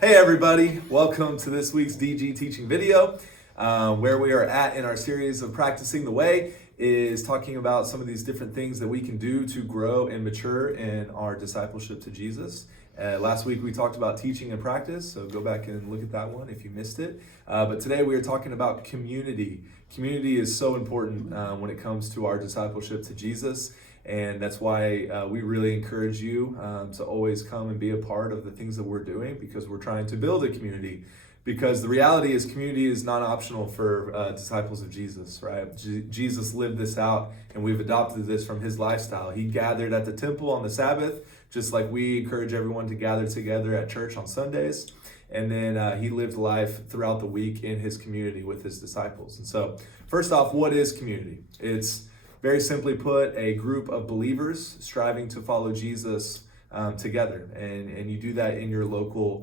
Hey everybody, welcome to this week's DG teaching video. Where we are at in our series of Practicing the Way is talking about some of these different things that we can do to grow and mature in our discipleship to Jesus. Last week we talked about teaching and practice, so go back and look at that one if you missed it. But today we are talking about community. Community is so important when it comes to our discipleship to Jesus. And that's why we really encourage you to always come and be a part of the things that we're doing, because we're trying to build a community. Because the reality is community is not optional for disciples of Jesus, right? Jesus lived this out, and we've adopted this from his lifestyle. He gathered at the temple on the Sabbath, just like we encourage everyone to gather together at church on Sundays. And then he lived life throughout the week in his community with his disciples. And so first off, what is community? It's very simply put, a group of believers striving to follow Jesus together, and you do that in your local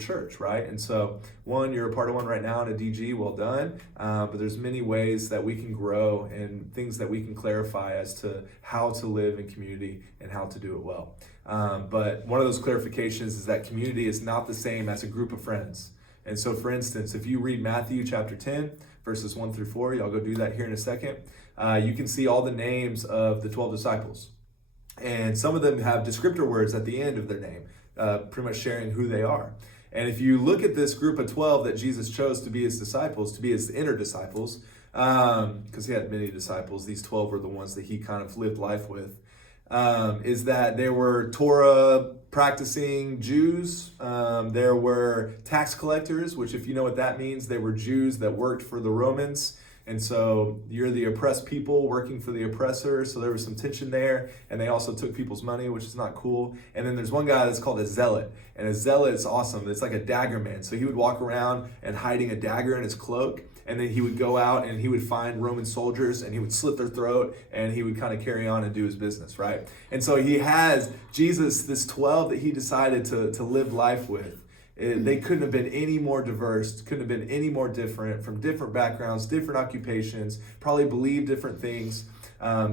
church, right? And so, one, you're a part of one right now in a DG, well done. But there's many ways that we can grow and things that we can clarify as to how to live in community and how to do it well. But one of those clarifications is that community is not the same as a group of friends. And so, for instance, if you read Matthew chapter 10, verses 1 through 4, y'all go do that here in a second. You can see all the names of the 12 disciples. And some of them have descriptor words at the end of their name, pretty much sharing who they are. And if you look at this group of 12 that Jesus chose to be his disciples, to be his inner disciples, because he had many disciples, these 12 were the ones that he kind of lived life with, is that there were Torah practicing Jews. There were tax collectors, which, if you know what that means, they were Jews that worked for the Romans. And so you're the oppressed people working for the oppressor. So there was some tension there. And they also took people's money, which is not cool. And then there's one guy that's called a zealot. And a zealot is awesome. It's like a dagger man. So he would walk around and hiding a dagger in his cloak. And then he would go out and he would find Roman soldiers and he would slit their throat and he would kind of carry on and do his business, right? And so he has Jesus, this 12 that he decided to live life with. They couldn't have been any more diverse, couldn't have been any more different, from different backgrounds, different occupations, probably believed different things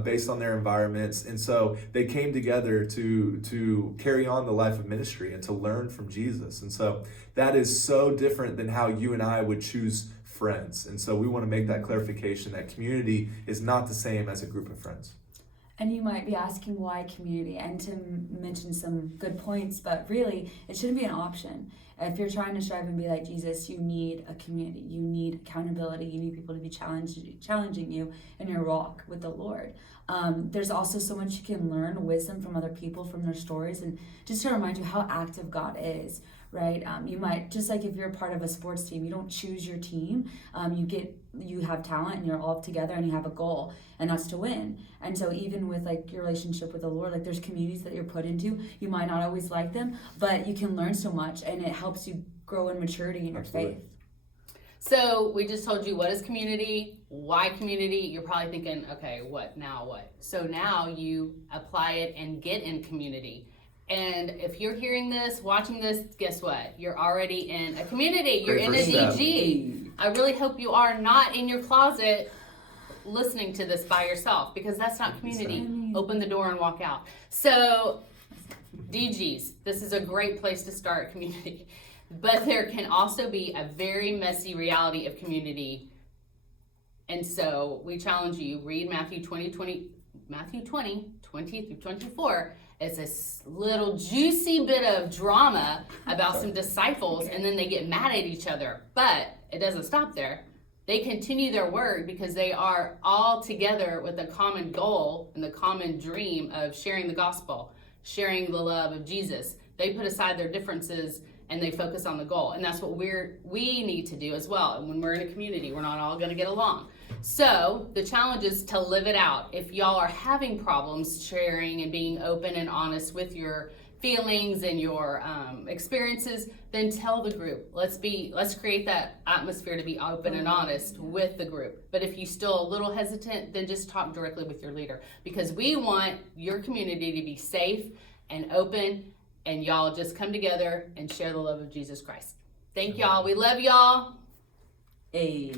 based on their environments. And so they came together to carry on the life of ministry and to learn from Jesus. And so that is so different than how you and I would choose friends. And so we want to make that clarification that community is not the same as a group of friends. And you might be asking why community, and Tim mentioned some good points, but really it shouldn't be an option. If you're trying to strive and be like Jesus, you need a community, you need accountability, you need people to be challenging you in your walk with the Lord. There's also so much you can learn, wisdom from other people, from their stories, and just to remind you how active God is, right? You might, just like if you're a part of a sports team, you don't choose your team, you have talent and you're all together and you have a goal, and that's to win. And so even with like your relationship with the Lord, like there's communities that you're put into, you might not always like them, but you can learn so much and it helps you grow in maturity in your faith. So we just told you what is community, why community. You're probably thinking, okay, what now, what? So now you apply it and get in community. And if you're hearing this, watching this, guess what? You're already in a community. You're in a DG. I really hope you are not in your closet listening to this by yourself, because that's not community. Open the door and walk out. So DGs, this is a great place to start community. But there can also be a very messy reality of community. And so we challenge you, read Matthew 20 through 24. It's a little juicy bit of drama about some disciples, and then they get mad at each other. But it doesn't stop there. They continue their work because they are all together with a common goal and the common dream of sharing the gospel, sharing the love of Jesus. They put aside their differences and they focus on the goal. And that's what we need to do as well. And when we're in a community, we're not all going to get along. So the challenge is to live it out. If y'all are having problems sharing and being open and honest with your feelings and your experiences, then tell the group. Let's create that atmosphere to be open and honest with the group. But if you're still a little hesitant, then just talk directly with your leader, because we want your community to be safe and open, and y'all just come together and share the love of Jesus Christ. Thank y'all. We love y'all. Hey.